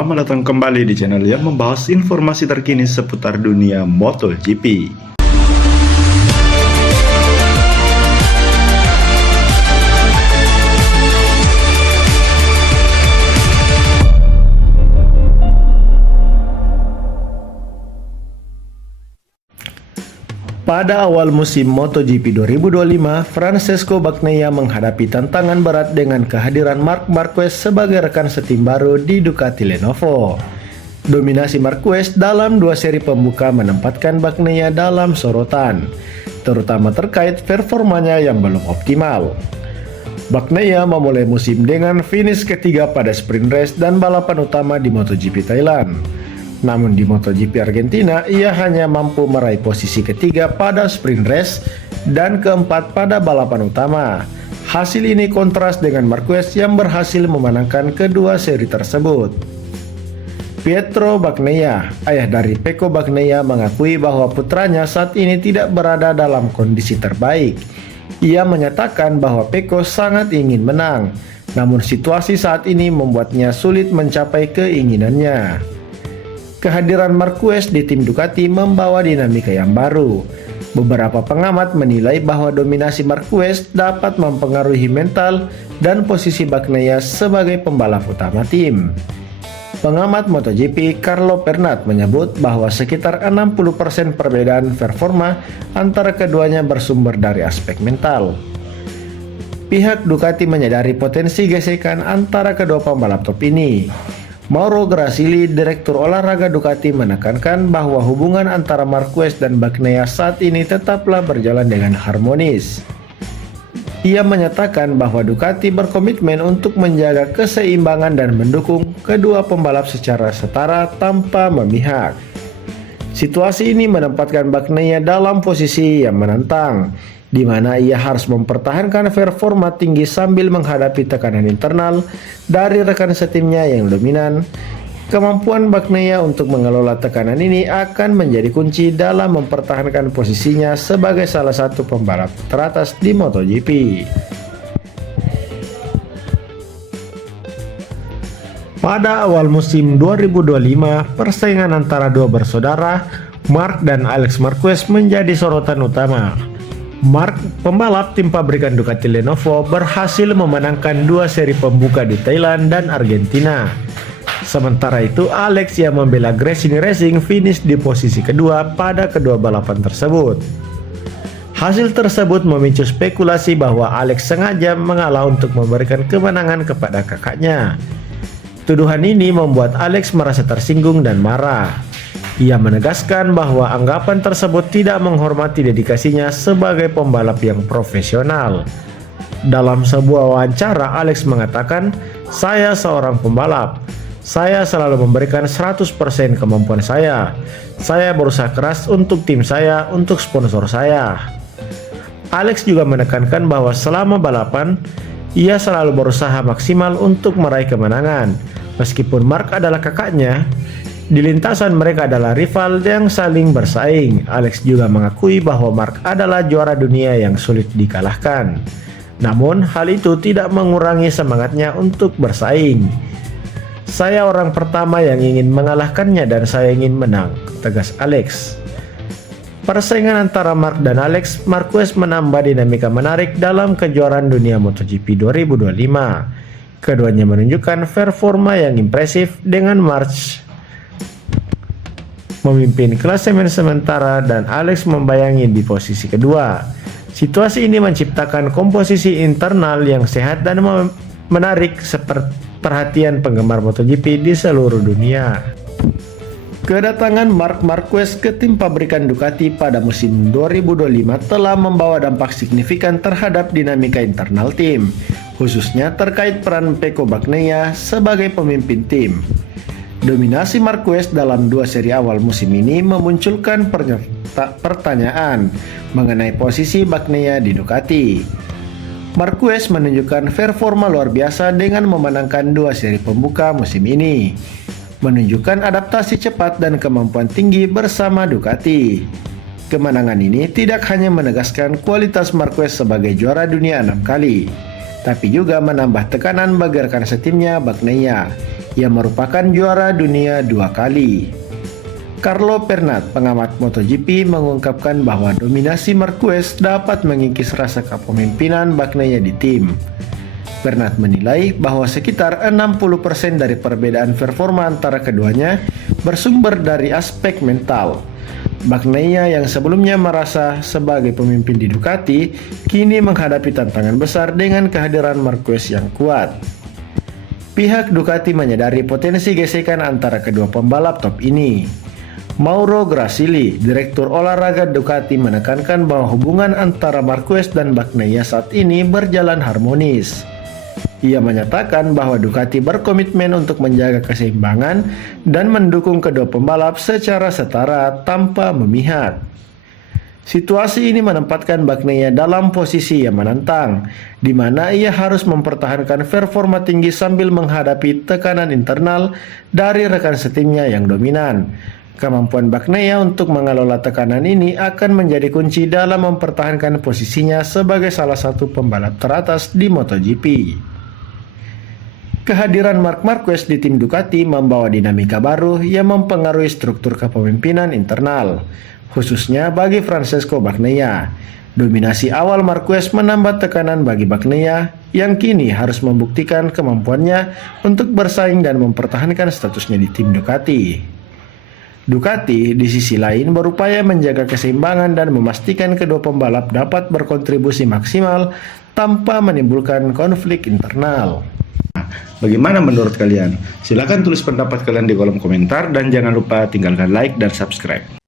Selamat datang kembali di channel yang membahas informasi terkini seputar dunia MotoGP. Pada awal musim MotoGP 2025, Francesco Bagnaia menghadapi tantangan berat dengan kehadiran Marc Marquez sebagai rekan setim baru di Ducati Lenovo. Dominasi Marquez dalam dua seri pembuka menempatkan Bagnaia dalam sorotan, terutama terkait performanya yang belum optimal. Bagnaia memulai musim dengan finish ketiga pada sprint race dan balapan utama di MotoGP Thailand. Namun di MotoGP Argentina, ia hanya mampu meraih posisi ketiga pada sprint race dan keempat pada balapan utama. Hasil ini kontras dengan Marquez yang berhasil memenangkan kedua seri tersebut. Pietro Bagnaia, ayah dari Pecco Bagnaia, mengakui bahwa putranya saat ini tidak berada dalam kondisi terbaik. Ia menyatakan bahwa Pecco sangat ingin menang, namun situasi saat ini membuatnya sulit mencapai keinginannya. Kehadiran Marquez di tim Ducati membawa dinamika yang baru. Beberapa pengamat menilai bahwa dominasi Marquez dapat mempengaruhi mental dan posisi Bagnaia sebagai pembalap utama tim. Pengamat MotoGP Carlo Pernat menyebut bahwa sekitar 60% perbedaan performa antara keduanya bersumber dari aspek mental. Pihak Ducati menyadari potensi gesekan antara kedua pembalap top ini. Mauro Grasili, direktur olahraga Ducati, menekankan bahwa hubungan antara Marquez dan Bagnaia saat ini tetaplah berjalan dengan harmonis. Ia menyatakan bahwa Ducati berkomitmen untuk menjaga keseimbangan dan mendukung kedua pembalap secara setara tanpa memihak. Situasi ini menempatkan Bagnaia dalam posisi yang menantang, di mana ia harus mempertahankan performa tinggi sambil menghadapi tekanan internal dari rekan setimnya yang dominan. Kemampuan Bagnaia untuk mengelola tekanan ini akan menjadi kunci dalam mempertahankan posisinya sebagai salah satu pembalap teratas di MotoGP. Pada awal musim 2025, persaingan antara dua bersaudara, Marc dan Alex Marquez, menjadi sorotan utama. Marc, pembalap tim pabrikan Ducati Lenovo, berhasil memenangkan dua seri pembuka di Thailand dan Argentina. Sementara itu, Alex yang membela Gresini Racing finish di posisi kedua pada kedua balapan tersebut. Hasil tersebut memicu spekulasi bahwa Alex sengaja mengalah untuk memberikan kemenangan kepada kakaknya. Tuduhan ini membuat Alex merasa tersinggung dan marah. Ia menegaskan bahwa anggapan tersebut tidak menghormati dedikasinya sebagai pembalap yang profesional. Dalam sebuah wawancara, Alex mengatakan, "Saya seorang pembalap. Saya selalu memberikan 100% kemampuan saya. Saya berusaha keras untuk tim saya, untuk sponsor saya." Alex juga menekankan bahwa selama balapan, ia selalu berusaha maksimal untuk meraih kemenangan. Meskipun Marc adalah kakaknya, di lintasan mereka adalah rival yang saling bersaing. Alex juga mengakui bahwa Marc adalah juara dunia yang sulit dikalahkan. Namun, hal itu tidak mengurangi semangatnya untuk bersaing. "Saya orang pertama yang ingin mengalahkannya dan saya ingin menang," tegas Alex. Persaingan antara Marc dan Alex Marquez menambah dinamika menarik dalam kejuaraan dunia MotoGP 2025. Keduanya menunjukkan performa yang impresif dengan Marc memimpin klasemen sementara dan Alex membayangi di posisi kedua. Situasi ini menciptakan komposisi internal yang sehat dan menarik seperti perhatian penggemar MotoGP di seluruh dunia. Kedatangan Marc Marquez ke tim pabrikan Ducati pada musim 2025 telah membawa dampak signifikan terhadap dinamika internal tim, khususnya terkait peran Pecco Bagnaia sebagai pemimpin tim. Dominasi Marquez dalam dua seri awal musim ini memunculkan pertanyaan mengenai posisi Bagnaia di Ducati. Marquez menunjukkan performa luar biasa dengan memenangkan dua seri pembuka musim ini, menunjukkan adaptasi cepat dan kemampuan tinggi bersama Ducati. Kemenangan ini tidak hanya menegaskan kualitas Marquez sebagai juara dunia 6 kali, tapi juga menambah tekanan bagi rekan setimnya Bagnaia yang merupakan juara dunia 2 kali. Carlo Pernat, pengamat MotoGP, mengungkapkan bahwa dominasi Marquez dapat mengikis rasa kepemimpinan Bagnaia di tim. Pernat menilai bahwa sekitar 60% dari perbedaan performa antara keduanya bersumber dari aspek mental. Bagnaia yang sebelumnya merasa sebagai pemimpin di Ducati, kini menghadapi tantangan besar dengan kehadiran Marquez yang kuat. Pihak Ducati menyadari potensi gesekan antara kedua pembalap top ini. Mauro Grasili, Direktur Olahraga Ducati, menekankan bahwa hubungan antara Marquez dan Bagnaia saat ini berjalan harmonis. Ia menyatakan bahwa Ducati berkomitmen untuk menjaga keseimbangan dan mendukung kedua pembalap secara setara tanpa memihak. Situasi ini menempatkan Bagnaia dalam posisi yang menantang, di mana ia harus mempertahankan performa tinggi sambil menghadapi tekanan internal dari rekan setimnya yang dominan. Kemampuan Bagnaia untuk mengelola tekanan ini akan menjadi kunci dalam mempertahankan posisinya sebagai salah satu pembalap teratas di MotoGP. Kehadiran Marc Marquez di tim Ducati membawa dinamika baru yang mempengaruhi struktur kepemimpinan internal, khususnya bagi Francesco Bagnaia. Dominasi awal Marquez menambah tekanan bagi Bagnaia yang kini harus membuktikan kemampuannya untuk bersaing dan mempertahankan statusnya di tim Ducati. Ducati di sisi lain berupaya menjaga keseimbangan dan memastikan kedua pembalap dapat berkontribusi maksimal tanpa menimbulkan konflik internal. Bagaimana menurut kalian? Silahkan tulis pendapat kalian di kolom komentar dan jangan lupa tinggalkan like dan subscribe.